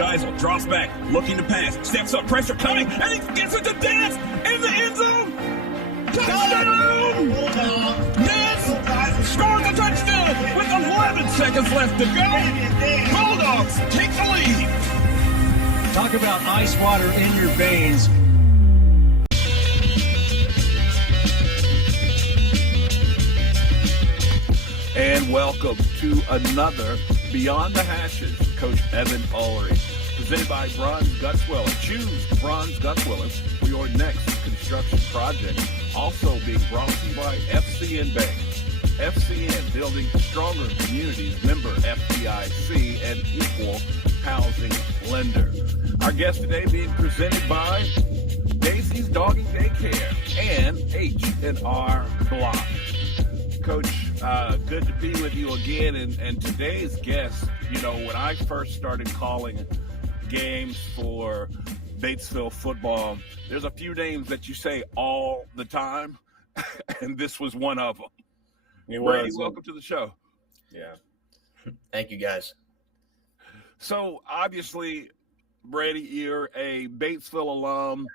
Geisel drops back, looking to pass, steps up, pressure coming, and he gets it to Dance in the end zone. Touchdown! Dance scores a touchdown with 11 seconds left to go. Bulldogs take the lead. Talk about ice water in your veins. And welcome to another Beyond the Hashes, Coach Evan Ulery, presented by Bronze Gutswiller. Choose Bronze Gutswiller for your next construction project. Also being brought to you by FCN Bank. FCN, building stronger communities, member FDIC, and equal housing lender. Our guest today being presented by Daisy's Doggy Daycare and H&R Block. Coach, good to be with you again. And today's guest, you know, when I first started calling games for Batesville football, there's a few names that you say all the time, and this was one of them. Brady, welcome to the show. Yeah. Thank you, guys. So, obviously, Brady, you're a Batesville alum,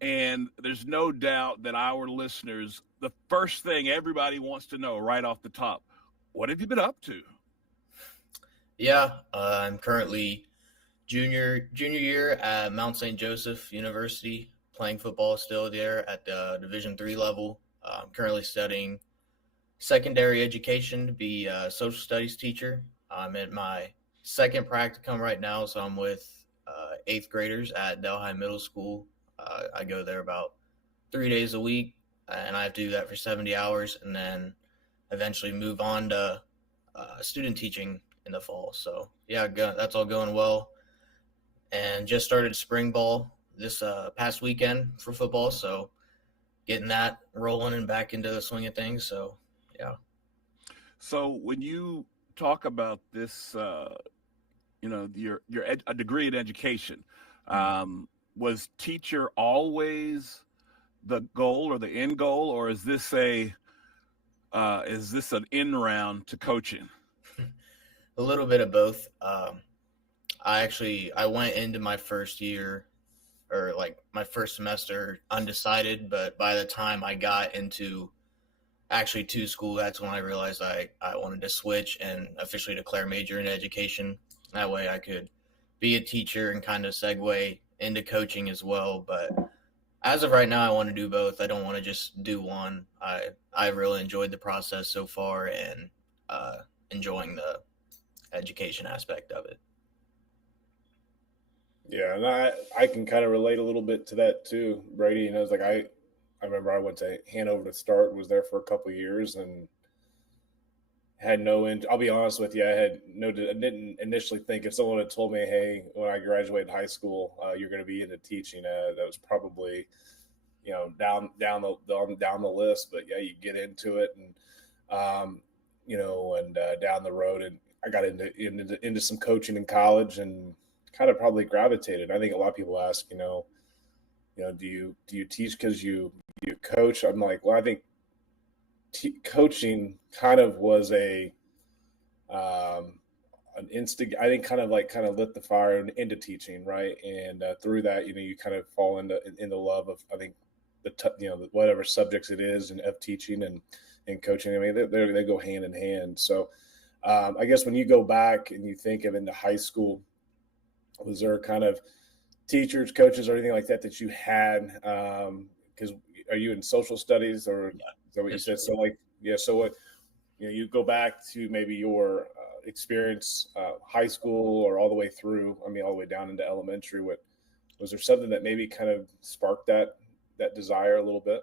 and there's no doubt that our listeners, the first thing everybody wants to know right off the top, what have you been up to? Yeah, I'm currently junior year at Mount St. Joseph University, playing football still there at the Div.III level. I'm currently studying secondary education to be a social studies teacher. I'm at my second practicum right now, so I'm with 8th graders at Delhi Middle School. I go there about 3 days a week, and I have to do that for 70 hours, and then eventually move on to student teaching in the fall. So, yeah, that's all going well. And just started spring ball this past weekend for football, so getting that rolling and back into the swing of things. So, yeah. So when you talk about this, you know, a degree in education, was teacher always the goal or the end goal, or is this an in round to coaching? A little bit of both. I went into my first year, or like my first semester, undecided, but by the time I got into school, that's when I realized I wanted to switch and officially declare major in education. That way I could be a teacher and kind of segue into coaching as well. But as of right now, I want to do both. I don't want to just do one. I really enjoyed the process so far and enjoying the education aspect of it. Yeah, and I can kind of relate a little bit to that too, Brady. You know, it's like I remember I went to Hanover to start, was there for a couple of years, and had no – I'll be honest with you, I didn't initially think, if someone had told me, hey, when I graduated high school, you're going to be into teaching, that was probably, you know, down the list. But, yeah, you get into it and, you know, and down the road. And I got into some coaching in college and kind of probably gravitated. I think a lot of people ask, you know, do you teach because you coach? I'm like, well, I think coaching kind of was an instinct. I think kind of lit the fire into teaching, right? And through that, you know, you kind of fall into love of, I think, whatever subjects it is and of teaching and coaching. I mean, they go hand in hand. So I guess when you go back and you think of into high school, was there kind of teachers, coaches, or anything like that you had? Because are you in social studies, or is that what you said? So so what, you know, you go back to maybe your experience, high school, or all the way through, all the way down into elementary. What was there something that maybe kind of sparked that desire a little bit?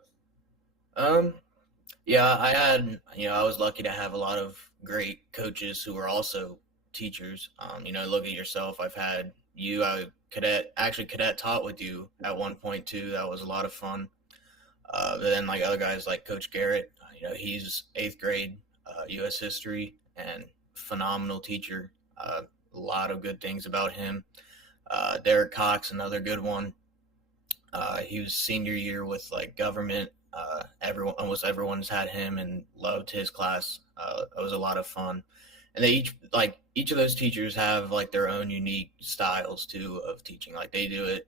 Yeah, I was lucky to have a lot of great coaches who were also teachers. You know, look at yourself. I've had you, cadet taught with you at one point too. That was a lot of fun. But then like other guys like Coach Garrett, you know, he's 8th grade U.S. history and phenomenal teacher. A lot of good things about him. Derek Cox, another good one. He was senior year with like government. Almost everyone's had him and loved his class. It was a lot of fun. and they each of those teachers have like their own unique styles too of teaching. Like they do it,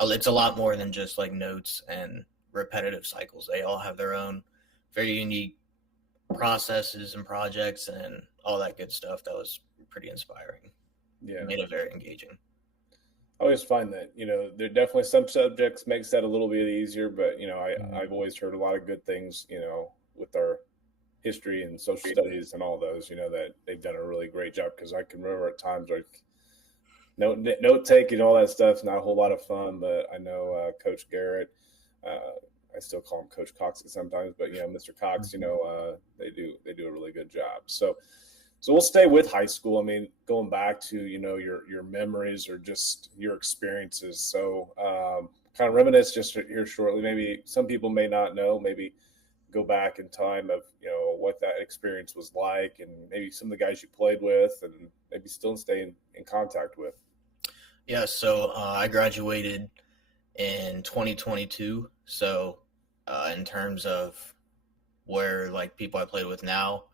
it's a lot more than just like notes and repetitive cycles. They all have their own very unique processes and projects and all that good stuff. That was pretty inspiring. Yeah. It made it very engaging. I always find that, there are definitely some subjects makes that a little bit easier, but, I've always heard a lot of good things, with our history and social studies and all those, that they've done a really great job, because I can remember at times like note taking, all that stuff's not a whole lot of fun, but I know Coach Garrett, I still call him Coach Cox sometimes, but Mr. Cox, they do a really good job. So we'll stay with high school. I mean, going back to your memories or just your experiences. So kind of reminisce just here shortly. Maybe some people may not know. Maybe go back in time of what that experience was like, and maybe some of the guys you played with, and maybe still stay in contact with. Yeah. So I graduated in 2022. So in terms of where like people I played with now,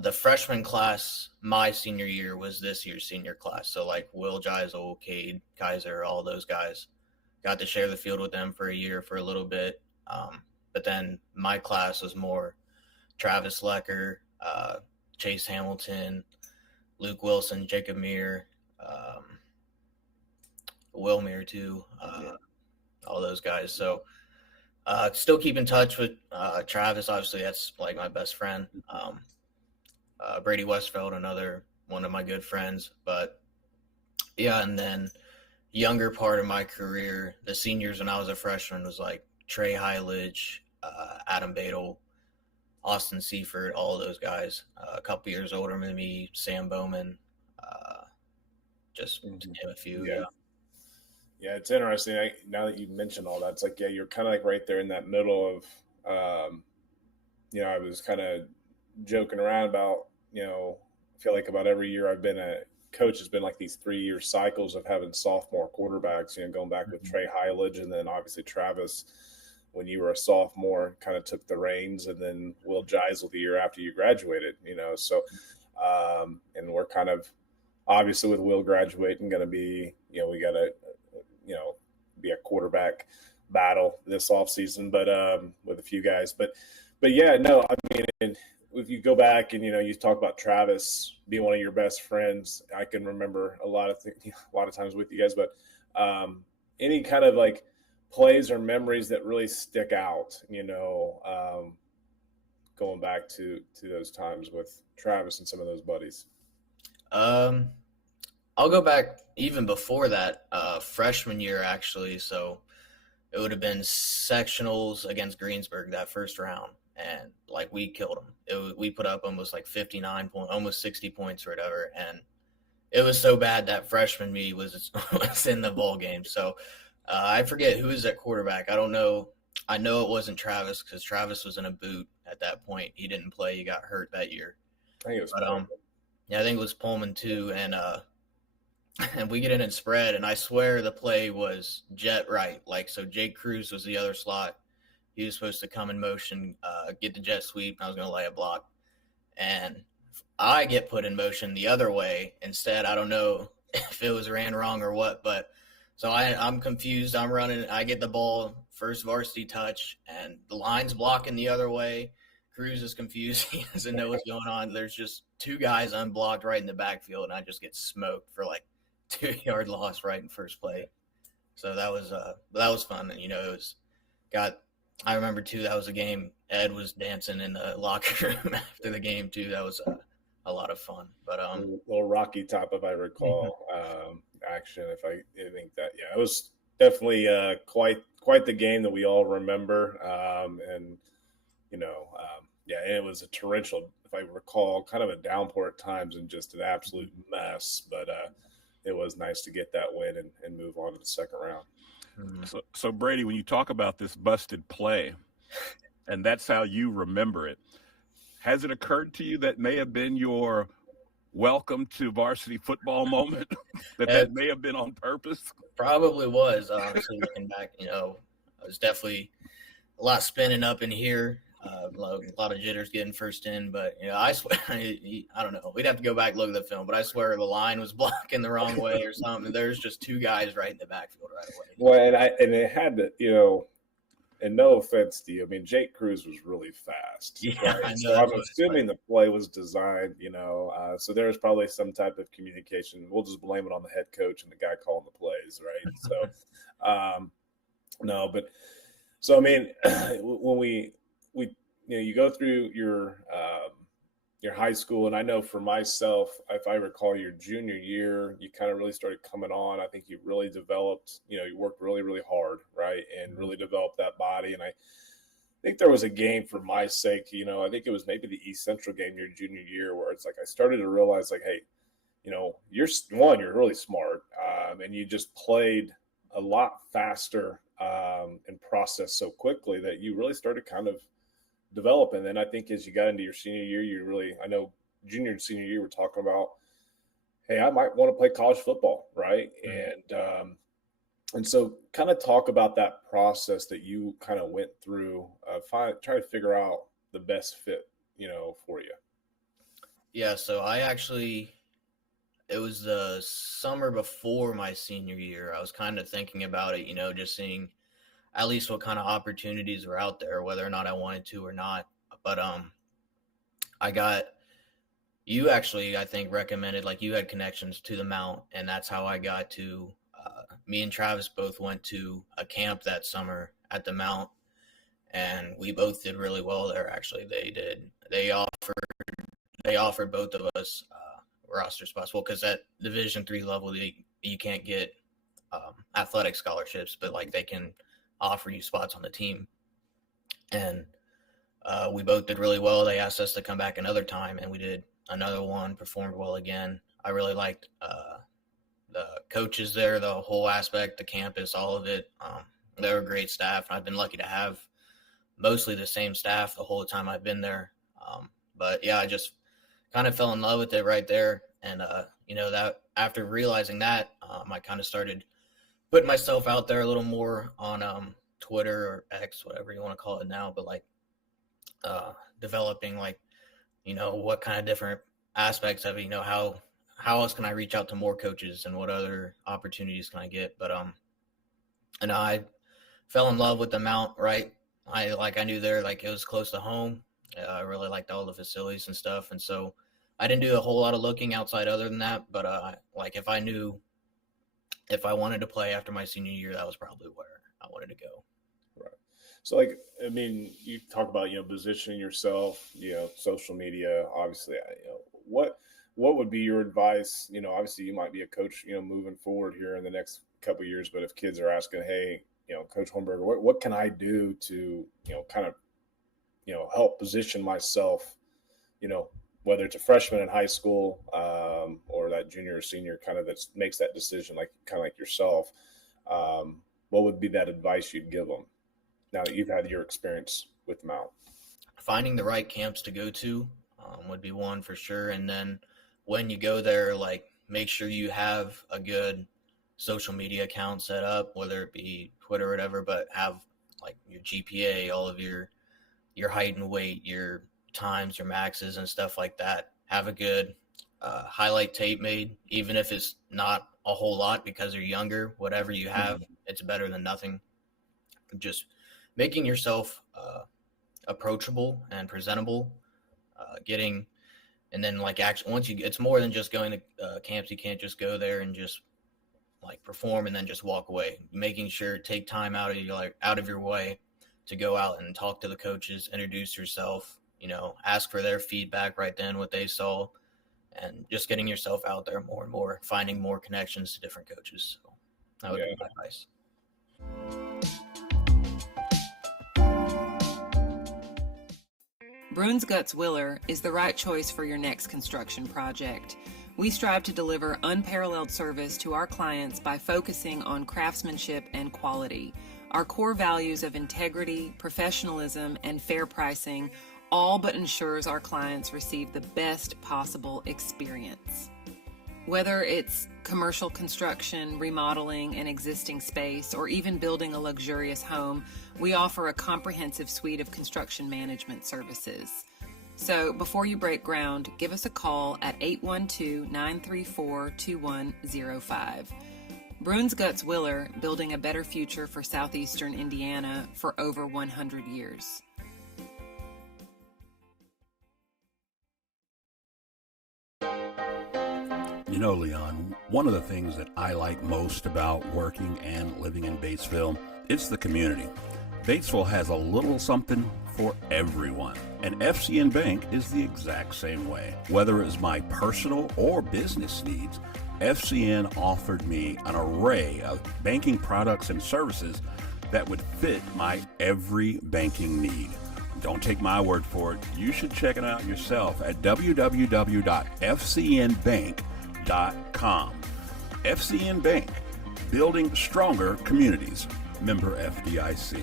the freshman class my senior year was this year's senior class. So like Will Geisel, Cade, Kaiser, all those guys, got to share the field with them for a year for a little bit. But then my class was more Travis Lecker, Chase Hamilton, Luke Wilson, Jacob Meir, Will Meir too, all those guys. So still keep in touch with Travis. Obviously, that's like my best friend. Brady Westfeld, another one of my good friends. But yeah, and then younger part of my career, the seniors when I was a freshman was like Trey Heilige, Adam Badel, Austin Seifert, all of those guys. A couple years older than me, Sam Bowman, just to name a few. Yeah, it's interesting. Now that you mentioned all that, it's like, you're kind of like right there in that middle of, I was kind of joking around about, I feel like about every year I've been a coach has been like these 3-year cycles of having sophomore quarterbacks, going back with Trey Heilige, and then obviously Travis, when you were a sophomore, kind of took the reins, and then Will Geisel the year after you graduated, so, and we're kind of obviously with Will graduating going to be, we got to, be a quarterback battle this offseason, but with a few guys. But yeah, no, I mean, if you go back and, you talk about Travis being one of your best friends, I can remember a lot of times with you guys, but any kind of like plays or memories that really stick out, going back to those times with Travis and some of those buddies. I'll go back even before that, freshman year, actually. So it would have been sectionals against Greensburg that first round. And like we killed them. We put up almost like 59 points, almost 60 points or whatever. And it was so bad that freshman me was in the ball game. So I forget who was at quarterback. I don't know. I know it wasn't Travis, because Travis was in a boot at that point. He didn't play. He got hurt that year. I think it was I think it was Pullman too. And we get in and spread, and I swear the play was jet right. Like, so Jake Cruz was the other slot. He was supposed to come in motion, get the jet sweep, and I was going to lay a block. And I get put in motion the other way instead. I don't know if it was ran wrong or what, but so I'm confused. I'm running. I get the ball, first varsity touch, and the line's blocking the other way. Cruz is confused. He doesn't know what's going on. There's just two guys unblocked right in the backfield, and I just get smoked for like 2-yard loss right in first play. So that was fun. And, I remember too, that was a game Ed was dancing in the locker room after the game too. That was a lot of fun, but a little Rocky Top, if I recall, action. If I think that, it was definitely quite the game that we all remember. And it was a torrential, if I recall, kind of a downpour at times and just an absolute mess. But it was nice to get that win and move on to the second round. So Brady, when you talk about this busted play, and that's how you remember it, has it occurred to you that may have been your welcome to varsity football moment? that may have been on purpose? Probably was. Honestly, looking back, it was definitely a lot spinning up in here. A lot of jitters getting first in, but I swear, I don't know. We'd have to go back and look at the film, but I swear the line was blocking the wrong way or something. There's just two guys right in the backfield right away. Well, and it had to, and no offense to you, I mean, Jake Cruz was really fast. Yeah, right? I know, So I'm assuming the play was designed, so there's probably some type of communication. We'll just blame it on the head coach and the guy calling the plays, right? So, no, but so I mean, when we you go through your high school, and I know for myself, if I recall, your junior year, you kind of really started coming on. I think you really developed, you worked really, really hard, right, and really developed that body. And I think there was a game for my sake, I think it was maybe the East Central game your junior year, where it's like I started to realize, like, hey, you're really smart, and you just played a lot faster and processed so quickly that you really started kind of develop. And then I think as you got into your senior year, I know junior and senior year, we're talking about, hey, I might want to play college football, right? Mm-hmm. And so kind of talk about that process that you kind of went through, trying to figure out the best fit, for you. Yeah, so it was the summer before my senior year. I was kind of thinking about it, just seeing at least what kind of opportunities were out there, whether or not I wanted to or not. But you actually, I think, recommended, like, you had connections to the Mount, and that's how I got to, me and Travis both went to a camp that summer at the Mount, and we both did really well there. Actually, they offered both of us roster spots. Well, because at Div.III level, you can't get athletic scholarships, but like they can offer you spots on the team. And we both did really well. They asked us to come back another time, and we did another one, performed well again. I really liked the coaches there, the whole aspect, the campus, all of it. They were great staff, and I've been lucky to have mostly the same staff the whole time I've been there. But yeah, I just kind of fell in love with it right there. And, that after realizing that, I kind of started putting myself out there a little more on Twitter or X, whatever you want to call it now, but like developing, like, what kind of different aspects of it, how else can I reach out to more coaches and what other opportunities can I get? But and I fell in love with the Mount, right? I knew there, like, it was close to home. I really liked all the facilities and stuff. And so I didn't do a whole lot of looking outside other than that. But if I wanted to play after my senior year, that was probably where I wanted to go. Right. So, like, I mean, you talk about, positioning yourself, social media, obviously, what would be your advice? Obviously you might be a coach, moving forward here in the next couple of years, but if kids are asking, hey, Coach Hornberger, what can I do to, kind of, help position myself, whether it's a freshman in high school or that junior or senior kind of that makes that decision, like kind of like yourself, what would be that advice you'd give them now that you've had your experience with Mount? Finding the right camps to go to would be one for sure. And then when you go there, like, make sure you have a good social media account set up, whether it be Twitter or whatever, but have like your GPA, all of your height and weight, your times, your maxes and stuff like that. Have a good highlight tape made, even if it's not a whole lot because you're younger. Whatever you have, it's better than nothing. Just making yourself approachable and presentable, and then, like, actually once it's more than just going to camps. You can't just go there and just like perform and then just walk away. Making sure take time out of your way to go out and talk to the coaches, introduce yourself, ask for their feedback right then, what they saw, and just getting yourself out there more and more, finding more connections to different coaches. So that would be my advice. Bruins Guts Willer is the right choice for your next construction project. We strive to deliver unparalleled service to our clients by focusing on craftsmanship and quality. Our core values of integrity, professionalism, and fair pricing all but ensures our clients receive the best possible experience. Whether it's commercial construction, remodeling an existing space, or even building a luxurious home, we offer a comprehensive suite of construction management services. So before you break ground, give us a call at 812-934-2105. Bruins Guts Willer, building a better future for southeastern Indiana for over 100 years. You know, Leon, one of the things that I like most about working and living in Batesville, it's the community. Batesville has a little something for everyone, and FCN Bank is the exact same way. Whether it's my personal or business needs, FCN offered me an array of banking products and services that would fit my every banking need. Don't take my word for it. You should check it out yourself at www.fcnbank.com. FCN Bank, building stronger communities. Member FDIC.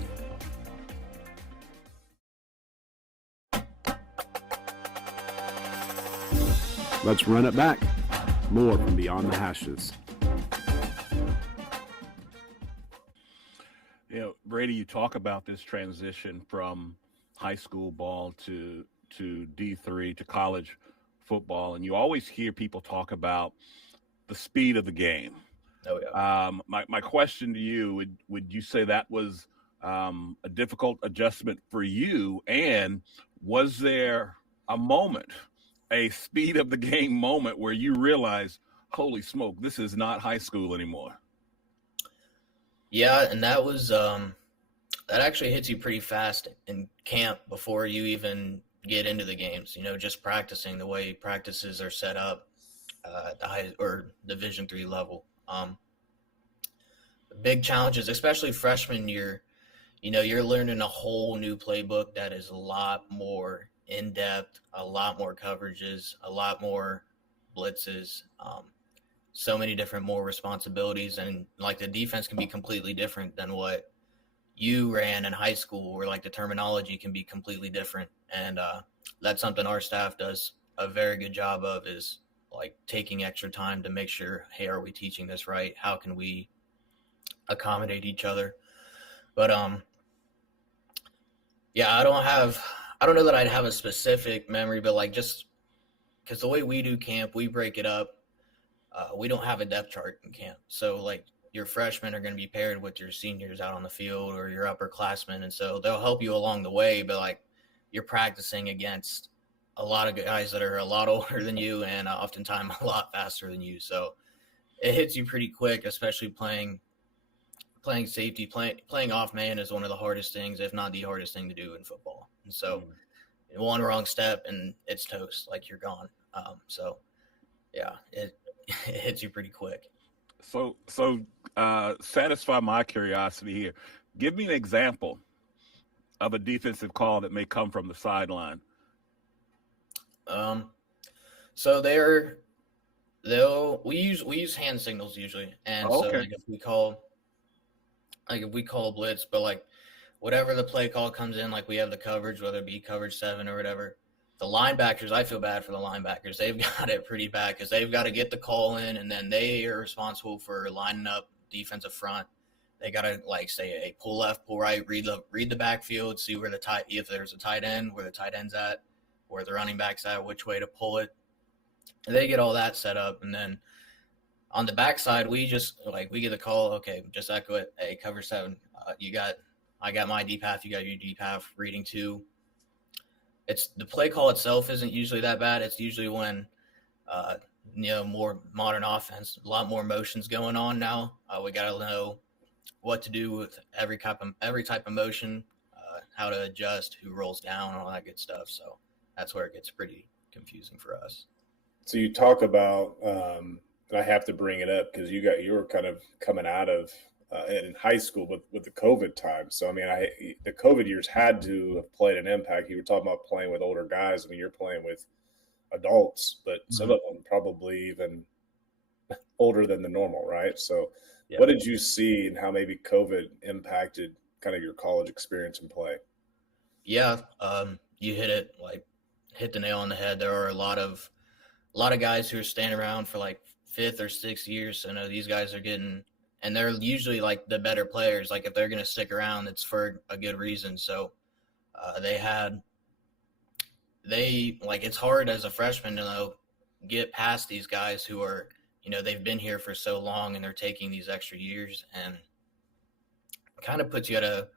Let's run it back. More from Beyond the Hashes. You know, Brady, you talk about this transition from high school ball to D3 to college football, and you always hear people talk about the speed of the game. Oh yeah. My question to you, would you say that was a difficult adjustment for you? And was there a moment, a speed of the game moment, where you realized, holy smoke, this is not high school anymore? Yeah, and that was that actually hits you pretty fast in camp before you even get into the games. You know, just practicing the way practices are set up at the high or Div.III level. Big challenges, especially freshman year. You know, you're learning a whole new playbook that is a lot more in depth, a lot more coverages, a lot more blitzes. So many different more responsibilities, and like the defense can be completely different than what you ran in high school, where like the terminology can be completely different. And that's something our staff does a very good job of, is like taking extra time to make sure, hey, are we teaching this right? How can we accommodate each other? But yeah, I don't know that I'd have a specific memory, but like just because the way we do camp, we break it up. We don't have a depth chart in camp. So like your freshmen are going to be paired with your seniors out on the field, or your upperclassmen. And so they'll help you along the way, but like you're practicing against a lot of guys that are a lot older than you, and oftentimes a lot faster than you. So it hits you pretty quick, especially playing safety. Playing off man is one of the hardest things, if not the hardest thing to do in football. And so one wrong step and it's toast, like you're gone. So yeah, it hits you pretty quick. So satisfy my curiosity here. Give me an example of a defensive call that may come from the sideline. So we use hand signals usually, and so like if we call a blitz, but like whatever the play call comes in, like we have the coverage, whether it be coverage 7 or whatever. The linebackers, I feel bad for the linebackers. They've got it pretty bad because they've got to get the call in, and then they are responsible for lining up defensive front. They got to like say, hey, pull left, pull right, read the backfield, see where if there's a tight end, where the tight end's at, where the running back's at, which way to pull it. And they get all that set up, and then on the backside, we get the call. Okay, just echo it. Hey, cover 7. I got my deep half. You got your deep half. Reading 2. It's the play call itself isn't usually that bad. It's usually when, more modern offense, a lot more motions going on now. We got to know what to do with every type of motion, how to adjust, who rolls down, all that good stuff. So that's where it gets pretty confusing for us. So you talk about, and I have to bring it up because you were kind of coming out of in high school with the COVID time. So, I mean, the COVID years had to have played an impact. You were talking about playing with older guys. I mean, you're playing with adults, but some of them probably even older than the normal, right? So Yeah. What did you see and how maybe COVID impacted kind of your college experience and play? Yeah, you hit the nail on the head. There are a lot of guys who are staying around for like fifth or sixth year. So no, these guys are getting, and they're usually like the better players. Like if they're going to stick around, it's for a good reason. So it's hard as a freshman to get past these guys who are, they've been here for so long and they're taking these extra years, and kind of puts you at a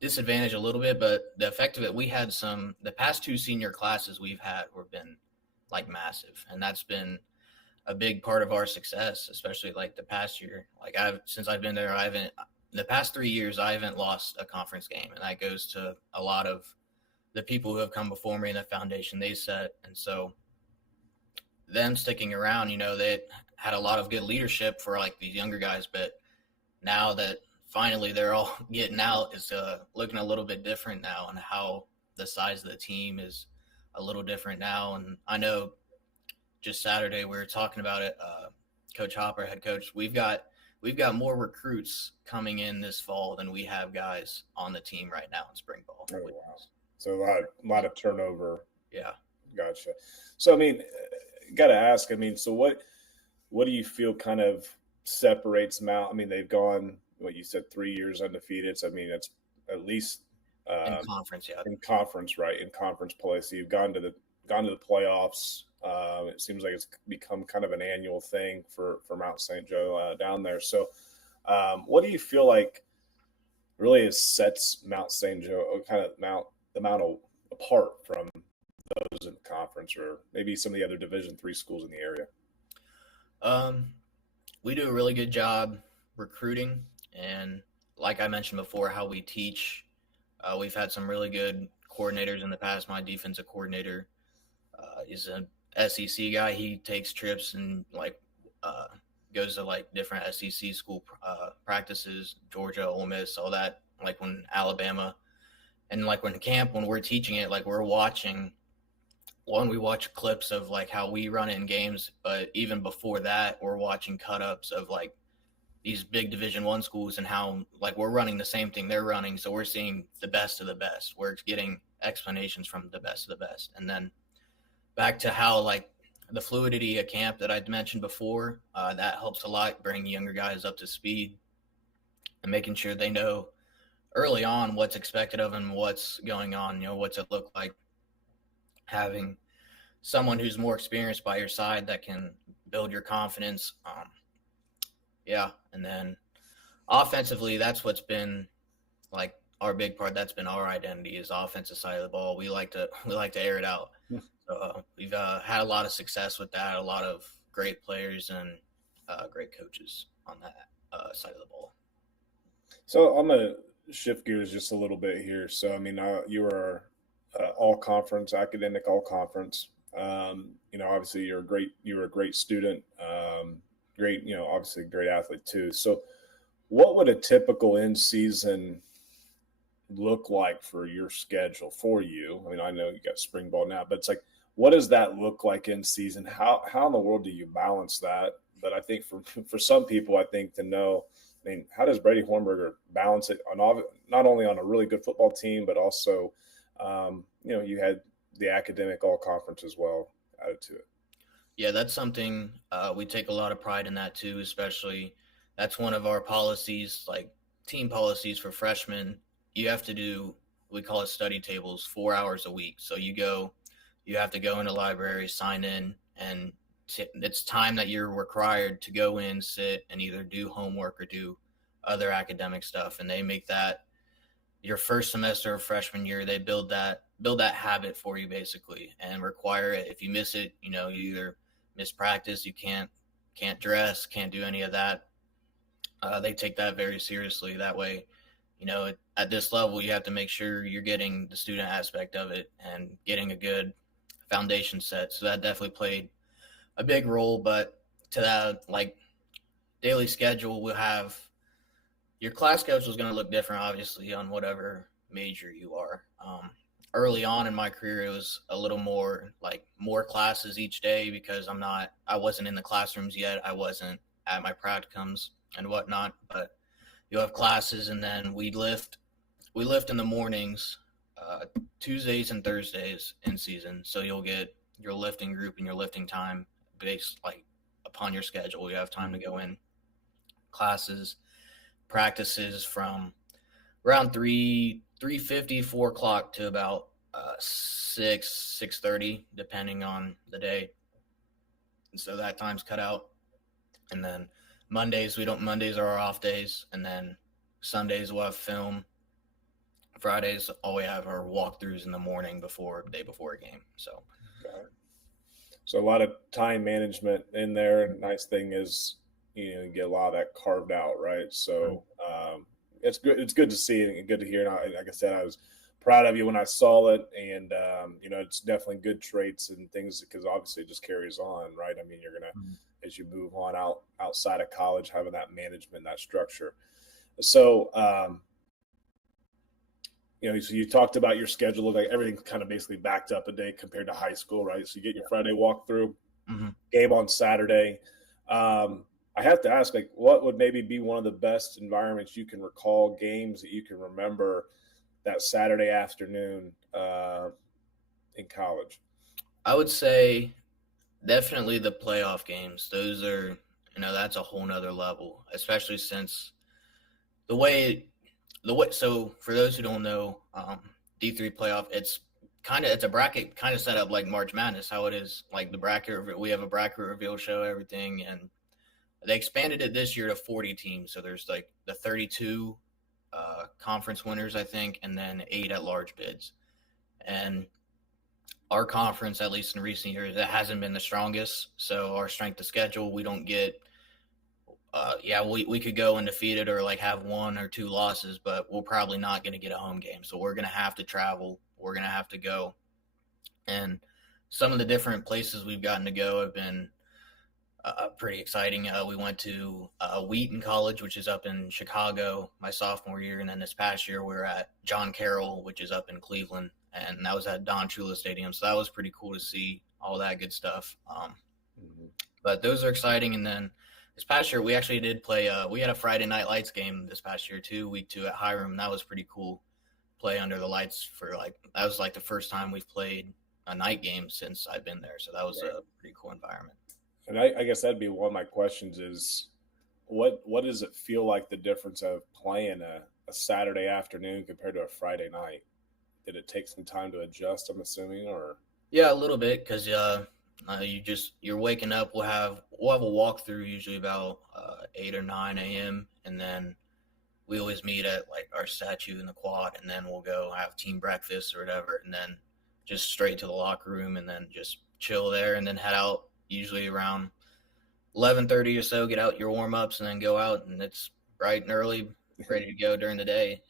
disadvantage a little bit. But the effect of it, we had the past 2 senior classes we've had were been like massive, and that's been a big part of our success, especially like the past year. Like since I've been there, the past 3 years, I haven't lost a conference game, and that goes to a lot of the people who have come before me and the foundation they set. And so them sticking around, they had a lot of good leadership for like these younger guys, but now that finally they're all getting out, it's looking a little bit different now, and how the size of the team is a little different now. And I know just Saturday we were talking about it, Coach Hopper, head coach, we've got more recruits coming in this fall than we have guys on the team right now in spring ball. Oh, wow. So a lot of turnover. Yeah. Gotcha. So, I mean, got to ask, so what do you feel kind of separates them out? I mean, they've gone, what you said, 3 years undefeated. So, I mean, it's at least in conference, yeah. In conference, right? In conference play. So you've gone to the playoffs. It seems like it's become kind of an annual thing for Mount St. Joe down there. So what do you feel like really sets Mount St. Joe kind of the Mount apart from those in the conference, or maybe some of the other Div.III schools in the area? We do a really good job recruiting, and like I mentioned before, how we teach. We've had some really good coordinators in the past. My defensive coordinator is an SEC guy. He takes trips and goes to like different SEC school practices, Georgia, Ole Miss, all that. Like when Alabama, and like when camp, when we're teaching it, like we're watching. We watch clips of like how we run it in games, but even before that, we're watching cut-ups of like these big Division I schools and how like we're running the same thing they're running. So we're seeing the best of the best. We're getting explanations from the best of the best. And then back to how like the fluidity of camp that I mentioned before, that helps a lot, bring younger guys up to speed and making sure they know early on what's expected of them, what's going on, what's it look like. Having someone who's more experienced by your side that can build your confidence. And then offensively, that's what's been like our big part. That's been our identity, is offensive side of the ball. We like to air it out. So we've had a lot of success with that. A lot of great players and great coaches on that side of the ball. So I'm gonna shift gears just a little bit here. So I mean, you are all conference, academic all conference. Obviously you were a great student, great, obviously great athlete too. So what would a typical in season look like for your schedule for you? I mean, I know you got spring ball now, but it's like, what does that look like in season? How in the world do you balance that? But I think for some people, I think to know, I mean, how does Brady Hornberger balance it not only on a really good football team, but also, you had the academic all conference as well added to it. Yeah, that's something we take a lot of pride in that too, especially that's one of our policies, like team policies for freshmen. You have to do, we call it study tables, 4 hours a week. So you have to go in the library, sign in, and it's time that you're required to go in, sit, and either do homework or do other academic stuff. And they make that your first semester of freshman year. They build that habit for you basically, and require it. If you miss it, you either miss practice, you can't dress, can't do any of that. They take that very seriously. That way, at this level, you have to make sure you're getting the student aspect of it and getting a good foundation set. So that definitely played a big role. But to that, like, daily schedule, we'll have your class schedule is going to look different, obviously, on whatever major you are. Early on in my career, it was a little more classes each day because I wasn't in the classrooms yet. I wasn't at my practicums and whatnot, but you'll have classes, and then we lift in the mornings, Tuesdays and Thursdays in season. So you'll get your lifting group and your lifting time based like upon your schedule. You have time to go in classes, practices from around 3:50, 4 o'clock to about 6:30, depending on the day. And so that time's cut out. And then Mondays are our off days. And then Sundays we'll have film. Fridays, all we have are walkthroughs in the morning day before a game. So, so a lot of time management in there. Nice thing is, you get a lot of that carved out, right? So it's good. It's good to see and good to hear. And like I said, I was proud of you when I saw it, and it's definitely good traits and things, because obviously it just carries on, right? I mean, you're gonna as you move on outside of college, having that management, that structure. So. So you talked about your schedule, like everything kind of basically backed up a day compared to high school, right? So you get your Friday walkthrough, game on Saturday. I have to ask, like, what would maybe be one of the best environments you can recall, games that you can remember that Saturday afternoon in college? I would say definitely the playoff games. Those are, that's a whole nother level, especially since so for those who don't know, D3 playoff, it's a bracket kind of set up like March Madness, how it is like the bracket. We have a bracket reveal show, everything, and they expanded it this year to 40 teams. So there's like the 32 conference winners, I think, and then 8 at-large bids. And our conference, at least in recent years, it hasn't been the strongest. So our strength of schedule, we don't get. We could go undefeated or like have 1 or 2 losses, but we're probably not going to get a home game. So we're going to have to travel. We're going to have to go. And some of the different places we've gotten to go have been pretty exciting. We went to Wheaton College, which is up in Chicago, my sophomore year. And then this past year, we were at John Carroll, which is up in Cleveland. And that was at Don Shula Stadium. So that was pretty cool to see all that good stuff. But those are exciting. And then this past year, we actually did play. We had a Friday Night Lights game this past year too, week 2 at Hiram. That was pretty cool. Play under the lights that was like the first time we've played a night game since I've been there. So that was a pretty cool environment. And I guess that'd be one of my questions is, what does it feel like, the difference of playing a Saturday afternoon compared to a Friday night? Did it take some time to adjust, I'm assuming, or? Yeah, a little bit, because you're waking up. We'll have a walkthrough usually about 8 or 9 a.m. and then we always meet at like our statue in the quad, and then we'll go have team breakfast or whatever, and then just straight to the locker room and then just chill there, and then head out usually around 11:30 or so. Get out your warm ups and then go out, and it's bright and early, ready to go during the day.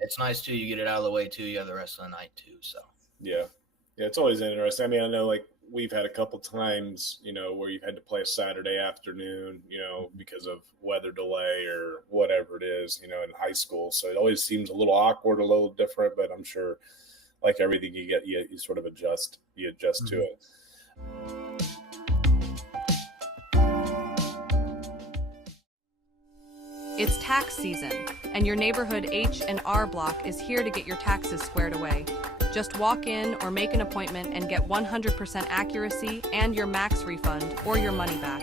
It's nice too. You get it out of the way too. You have the rest of the night too. So yeah, it's always interesting. I mean, I know like we've had a couple times, where you've had to play a Saturday afternoon, because of weather delay or whatever it is, in high school. So it always seems a little awkward, a little different, but I'm sure like everything you get, you sort of adjust to it. It's tax season, and your neighborhood H&R Block is here to get your taxes squared away. Just walk in or make an appointment and get 100% accuracy and your max refund or your money back.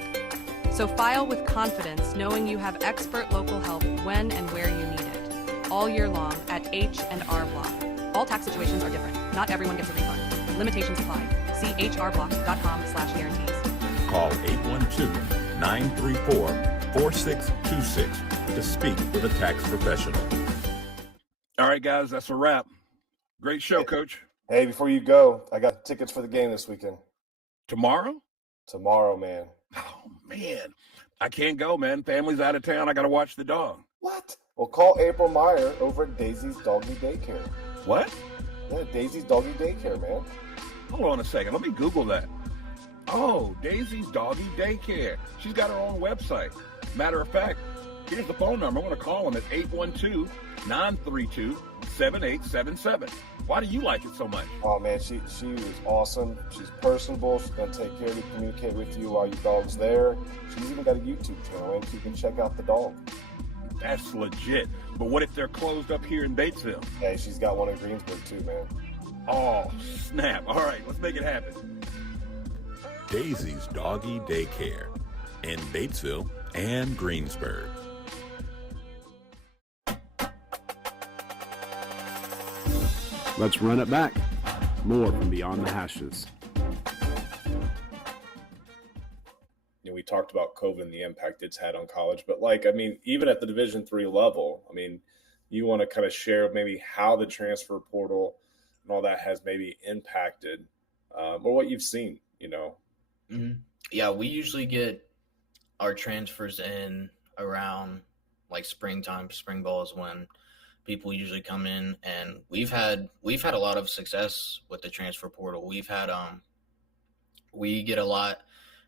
So file with confidence, knowing you have expert local help when and where you need it. All year long at H&R Block. All tax situations are different. Not everyone gets a refund. Limitations apply. See hrblock.com/guarantees. Call 812-934-4626 to speak with a tax professional. All right, guys, that's a wrap. Great show, Coach. Hey, before you go, I got tickets for the game this weekend. Tomorrow? Tomorrow, man. Oh, man. I can't go, man. Family's out of town. I got to watch the dog. What? Well, call April Meyer over at Daisy's Doggy Daycare. What? Yeah, Daisy's Doggy Daycare, man. Hold on a second. Let me Google that. Oh, Daisy's Doggy Daycare. She's got her own website. Matter of fact, here's the phone number. I'm going to call them at 812-932-7877. Why do you like it so much? Oh, man, she was awesome. She's personable. She's going to take care of you, communicate with you while your dog's there. She's even got a YouTube channel, and you can check out the dog. That's legit. But what if they're closed up here in Batesville? Hey, she's got one in Greensburg, too, man. Oh, snap. All right, let's make it happen. Daisy's Doggy Daycare. in Batesville and Greensburg. Let's run it back. More from Beyond the Hashes. We talked about COVID and the impact it's had on college, but even at the Div.III level, you want to kind of share maybe how the transfer portal and all that has maybe impacted or what you've seen, Mm-hmm. Yeah, we usually get our transfers in around like springtime. Spring ball is when people usually come in, and we've had a lot of success with the transfer portal. We've had we get a lot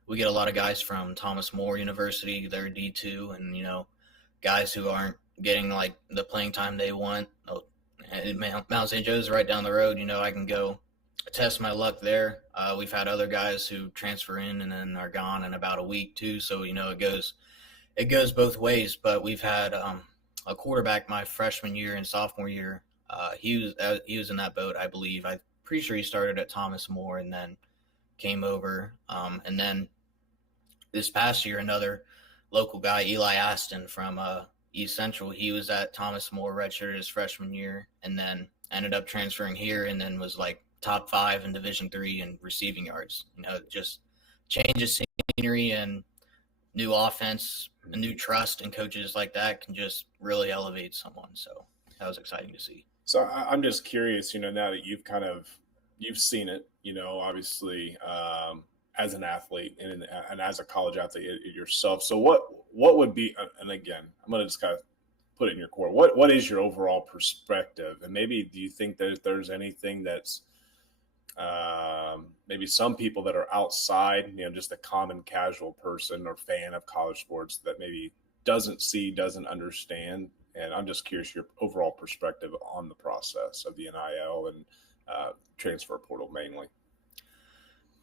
of guys from Thomas More University, they're D2, and guys who aren't getting like the playing time they want. And Mount St. Joe's right down the road. I can go test my luck there. We've had other guys who transfer in and then are gone in about a week too. So it goes both ways. But we've had a quarterback my freshman year and sophomore year. He was in that boat, I believe. I'm pretty sure he started at Thomas More and then came over. And then this past year, another local guy, Eli Aston from East Central, he was at Thomas More, redshirted his freshman year, and then ended up transferring here, and then was like top 5 in Div.III in receiving yards. Just change of scenery and new offense, a new trust, and coaches like that can just really elevate someone. So that was exciting to see. So I'm just curious, now that you've seen it, obviously as an athlete and as a college athlete yourself. So what would be, and again, I'm going to just kind of put it in your core. What is your overall perspective? And maybe do you think that there's anything that's maybe some people that are outside, just a common casual person or fan of college sports that maybe doesn't understand? And I'm just curious your overall perspective on the process of the NIL and transfer portal mainly.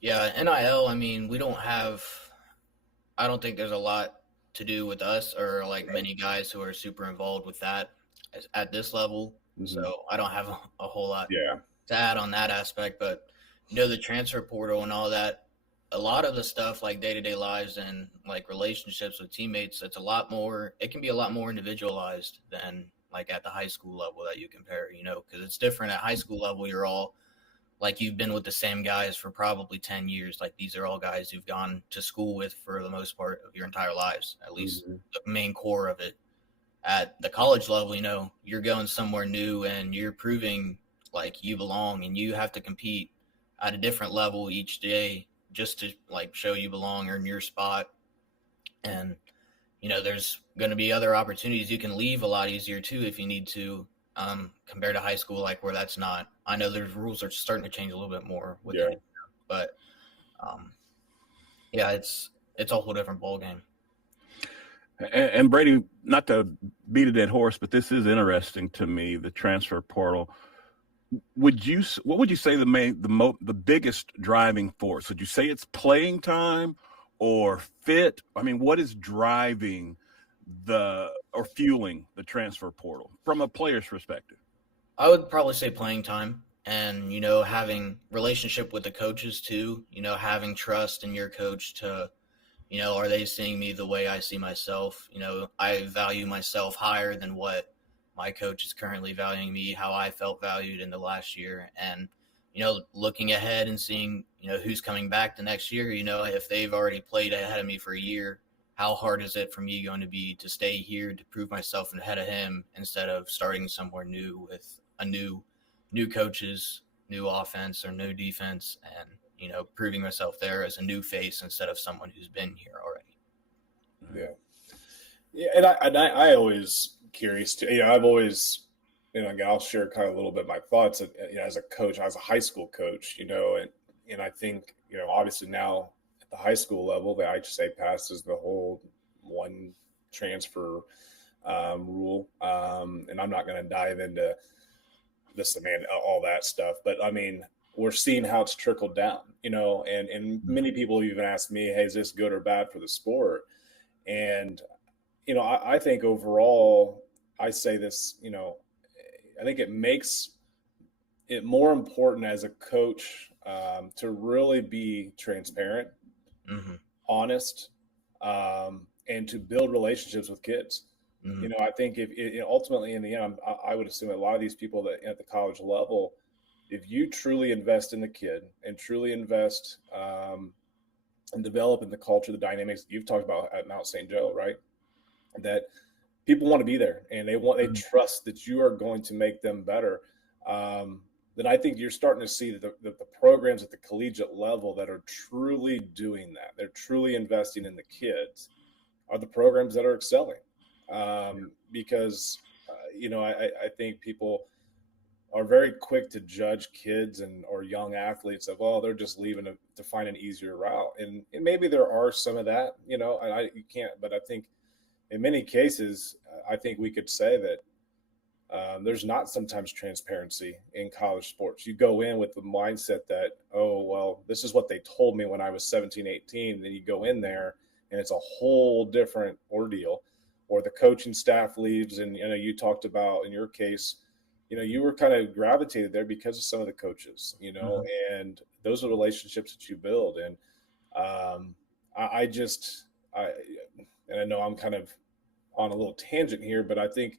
Yeah, NIL, we don't have – I don't think there's a lot to do with us or like many guys who are super involved with that at this level. Mm-hmm. So I don't have a whole lot to add on that aspect. But, the transfer portal and all that, a lot of the stuff like day-to-day lives and like relationships with teammates, it can be a lot more individualized than like at the high school level that you compare, because it's different at high school level. You're all like, you've been with the same guys for probably 10 years. Like, these are all guys you've gone to school with for the most part of your entire lives, at least the main core of it. At the college level, you're going somewhere new and you're proving like you belong, and you have to compete at a different level each day just to like show you belong, earn your spot. And, there's going to be other opportunities. You can leave a lot easier too if you need to, compared to high school, like where that's not. I know there's rules are starting to change a little bit more with it, but it's a whole different ball game. And Brady, not to beat a dead horse, but this is interesting to me, the transfer portal. What would you say the biggest driving force? Would you say it's playing time or fit? What is driving or fueling the transfer portal from a player's perspective? I would probably say playing time and, having relationship with the coaches too, having trust in your coach to, are they seeing me the way I see myself? I value myself higher than what my coach is currently valuing me, how I felt valued in the last year. And, looking ahead and seeing, who's coming back the next year, if they've already played ahead of me for a year, how hard is it for me going to be to stay here to prove myself ahead of him instead of starting somewhere new with a new coaches, new offense or new defense, and, proving myself there as a new face instead of someone who's been here already. Yeah. And I always curious too, I've always, I'll share kind of a little bit my thoughts as a coach, as a high school coach, and I think, obviously now at the high school level, the IHSA passes the whole one transfer rule. And I'm not going to dive into this, all that stuff, but we're seeing how it's trickled down, and many people even ask me, hey, is this good or bad for the sport? And, I think overall, I say this, I think it makes it more important as a coach to really be transparent, honest, and to build relationships with kids. Mhm. I think if ultimately in the end, I would assume a lot of these people that at the college level, if you truly invest in the kid and truly invest and develop in the culture, the dynamics that you've talked about at Mount St. Joe, right? That people want to be there and they trust that you are going to make them better. Then I think you're starting to see that the programs at the collegiate level that are truly doing that, they're truly investing in the kids, are the programs that are excelling. Because I think people are very quick to judge kids or young athletes of, they're just leaving to find an easier route. And maybe there are some of that, and you can't, but I think in many cases, I think we could say that there's not sometimes transparency in college sports. You go in with the mindset that, this is what they told me when I was 17, 18. Then you go in there and it's a whole different ordeal, or the coaching staff leaves. And, you talked about in your case, you were kind of gravitated there because of some of the coaches, and those are relationships that you build. And I know I'm kind of on a little tangent here, but I think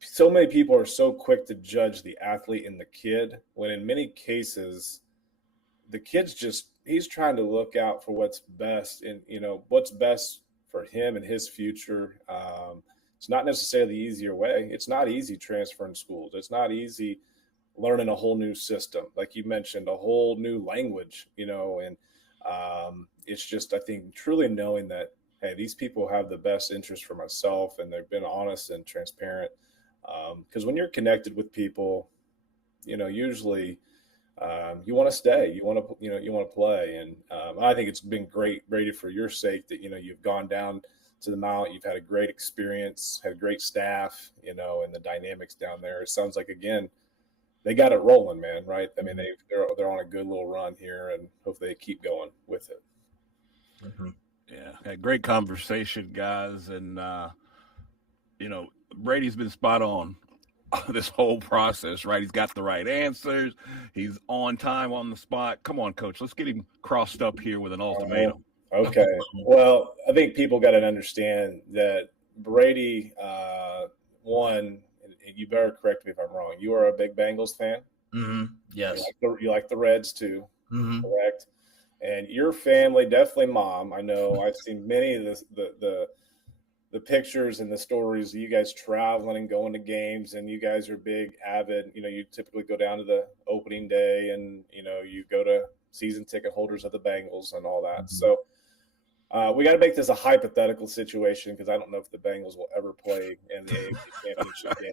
so many people are so quick to judge the athlete and the kid, when in many cases, the kid's he's trying to look out for what's best and, what's best for him and his future. It's not necessarily the easier way. It's not easy transferring schools. It's not easy learning a whole new system. Like you mentioned, a whole new language, and it's just, I think, truly knowing that, hey, these people have the best interest for myself, and they've been honest and transparent. Because when you're connected with people, usually you want to stay, you want to play. And I think it's been great, Brady, for your sake that, you've gone down to the Mount, you've had a great experience, had a great staff, and the dynamics down there. It sounds like, again, they got it rolling, man, right? I mean, they're on a good little run here, and hopefully they keep going with it. Mm-hmm. Yeah, great conversation, guys. And, Brady's been spot on this whole process, right? He's got the right answers. He's on time, on the spot. Come on, Coach. Let's get him crossed up here with an ultimatum. Okay. Well, I think people got to understand that Brady, one, you better correct me if I'm wrong, you are a big Bengals fan? Mm-hmm. Yes. You like the Reds too, mm-hmm. Correct? And your family, definitely mom, I know I've seen many of the pictures and the stories of you guys traveling and going to games, and you guys are big, avid, you typically go down to the opening day, and, you go to season ticket holders of the Bengals and all that. Mm-hmm. So we got to make this a hypothetical situation, because I don't know if the Bengals will ever play in the AFC Championship game.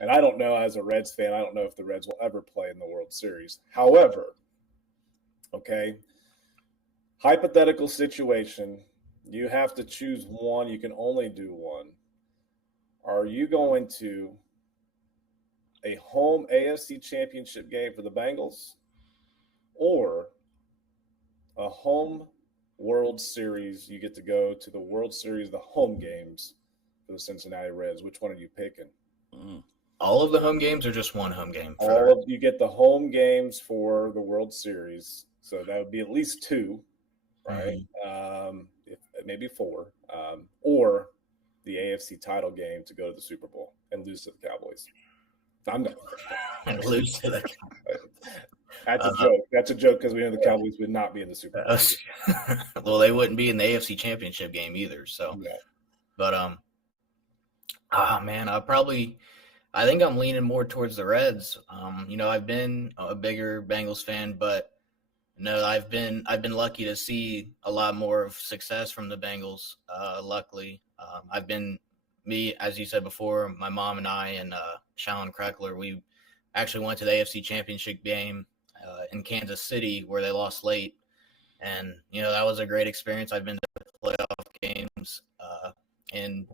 And I don't know, as a Reds fan, I don't know if the Reds will ever play in the World Series. However, okay, hypothetical situation, you have to choose one. You can only do one. Are you going to a home AFC Championship game for the Bengals, or a home World Series? You get to go to the World Series, the home games for the Cincinnati Reds. Which one are you picking? All of the home games, or just one home game? You get the home games for the World Series. So that would be at least two, right? Mm-hmm. Maybe four, or the AFC title game to go to the Super Bowl and lose to the Cowboys. I'm not lose to the Cowboys. That's a joke. That's a joke, because we know the Cowboys would not be in the Super Bowl. Well, they wouldn't be in the AFC Championship game either. So, yeah. But man, I think I'm leaning more towards the Reds. I've been a bigger Bengals fan, but no, I've been lucky to see a lot more of success from the Bengals. Luckily, as you said before, my mom and I and Shalon Kreckler, we actually went to the AFC Championship game in Kansas City, where they lost late, and that was a great experience. I've been to playoff games in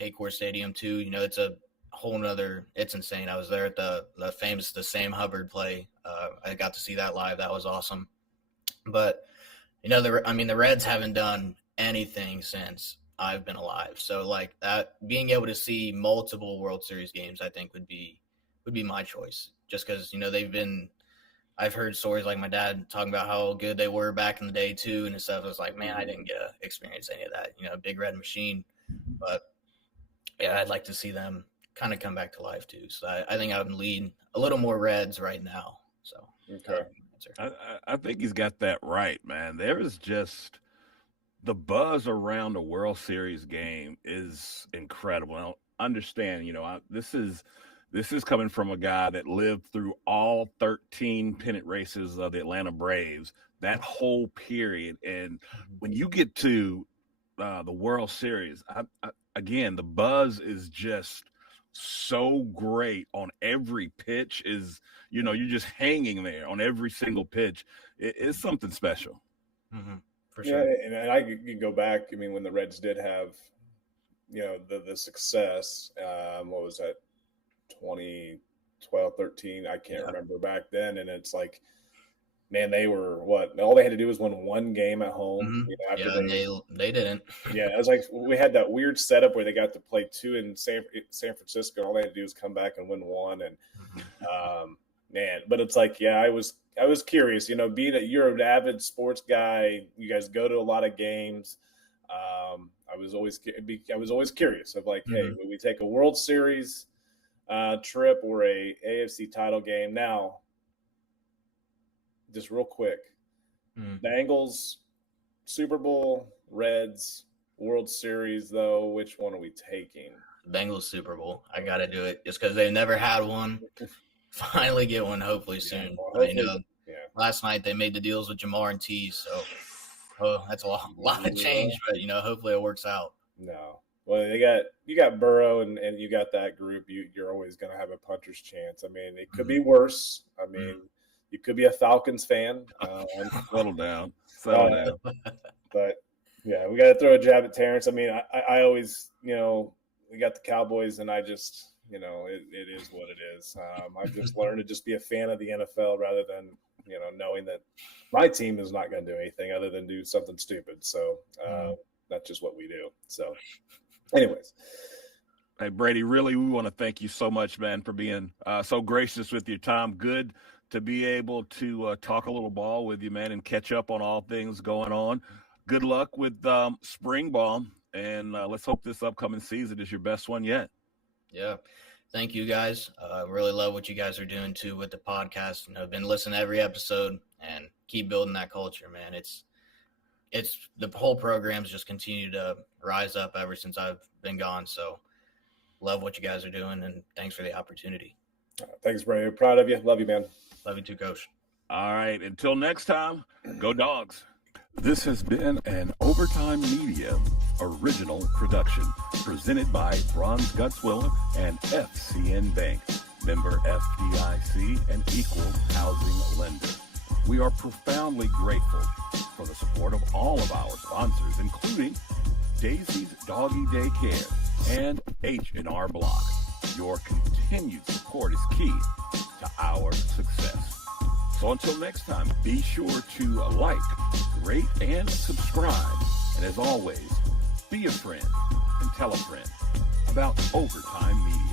Paycor Stadium too. It's a whole nother. It's insane. I was there at the famous Sam Hubbard play. I got to see that live. That was awesome. But the Reds haven't done anything since I've been alive. So like that, being able to see multiple World Series games, I think would be my choice. Just because they've been I've heard stories like my dad talking about how good they were back in the day too, and stuff. I was like, man, I didn't get to experience any of that, Big Red Machine. But yeah, I'd like to see them kind of come back to life too. So I think I would lean a little more Reds right now. So okay. I think he's got that right, man. There is just the buzz around a World Series game is incredible. Now, understand, this is coming from a guy that lived through all 13 pennant races of the Atlanta Braves, that whole period. And when you get to the World Series, again, the buzz is just so great on every pitch. You're just hanging there on every single pitch. It's something special. Mm-hmm. For sure. Yeah, and I can go back. I mean, when the Reds did have, the success, what was that, 2012, 13? I can't remember back then. And it's like, man, they were all they had to do was win one game at home. Mm-hmm. They didn't. Yeah, it was like we had that weird setup where they got to play 2 in San Francisco. All they had to do was come back and win 1. And man, but it's like, yeah, I was curious, being that you're an avid sports guy, you guys go to a lot of games. I was always curious of like, hey, would we take a World Series trip or a AFC title game? Now, just real quick, Bengals, Super Bowl, Reds, World Series, though, which one are we taking? Bengals Super Bowl. I got to do it just because they never had one. Finally get one, hopefully soon. Last night they made the deals with Jamar and T, so that's a lot of change, but hopefully it works out. No, well, you got Burrow and you got that group. You're always going to have a puncher's chance. I mean, it could be worse. I mean, you could be a Falcons fan. Settle down. But yeah, we got to throw a jab at Terrence. I mean, I always, we got the Cowboys, and I just. It is what it is. I've just learned to just be a fan of the NFL rather than, knowing that my team is not going to do anything other than do something stupid. So that's just what we do. So anyways. Hey, Brady, really, we want to thank you so much, man, for being so gracious with your time. Good to be able to talk a little ball with you, man, and catch up on all things going on. Good luck with spring ball, and let's hope this upcoming season is your best one yet. Yeah. Thank you guys. Really love what you guys are doing too with the podcast. I've been listening to every episode and keep building that culture, man. It's the whole program's just continued to rise up ever since I've been gone. So love what you guys are doing, and thanks for the opportunity. Thanks, Brady. Proud of you. Love you, man. Love you too, Coach. All right. Until next time, go Dogs. This has been an Overtime Media original production presented by Bronze Gutswiller and FCN Bank, member FDIC and equal housing lender. We are profoundly grateful for the support of all of our sponsors, including Daisy's Doggy Daycare and H&R Block. Your continued support is key to our success. So until next time, be sure to like, rate, and subscribe. And as always, be a friend and tell a friend about Overtime Media.